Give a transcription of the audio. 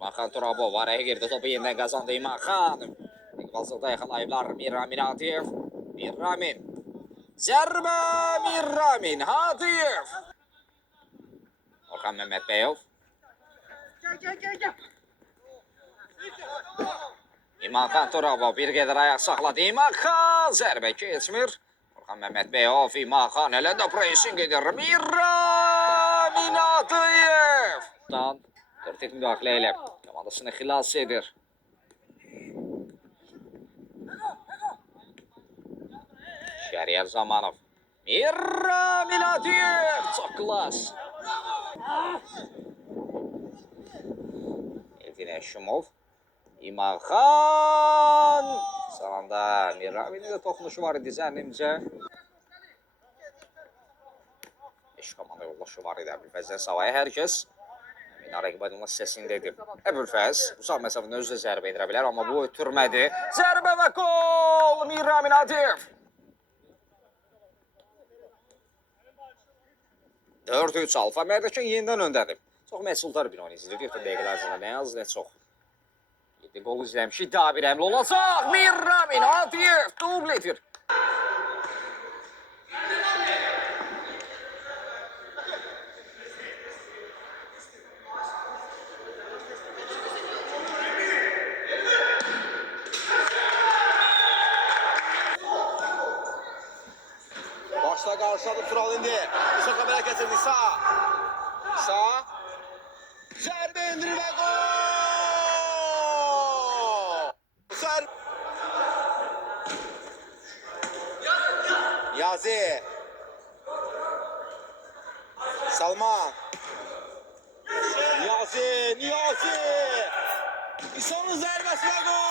Makan Turabov araya girdi. Topu yeniden kazandı İmakan. İkbalsızda yakalayıblar Miramin Hatiyev. Miramin. Zerbe Miramin Hatiyev. Orhan Mehmet Beyov. İmakan Turabov bir qədər ayaq saxladı. İmakan zərbə keçmir. Orhan Mehmet Beyov. İmakan elə də pressing edir. Miramin Hatiyev. Kritik müdaxilə ilə komandasını xilas edir. Şəriyər Zamanov. Miramin Hatiyev. Çox klas. Elvin Eşimov. İmakan. Sonunda Miramin'in de toxunuşu var idi zənnimcə. 5 komanda yoldaşı var idi Əbülfəzdən savaya hər kəs. Rəqibinin səsindədir. Əbülfəz uzaq məsafədən özü də zərbə edirə bilər, amma bu ötürmədi. Zərbə və gol! Miramin Hatiyev. 4-3 Alfa Mərdəkin yenidən öndədir. Çox məhsuldar bir oyun izlədik. 4 dəqiqələr ərzində nə az, nə çox. 7 gol izləmişik. Daha bir əmli olacaq. Miramin Hatiyev dubl edir. Başla qarşıladı Tural indi. Qısa kamera gətirdi. Sağ. Sağ. Zərbə indir və gol! Yazi. Salman. Yazi. Niyazi. İsa'nın zərbəsi və gol!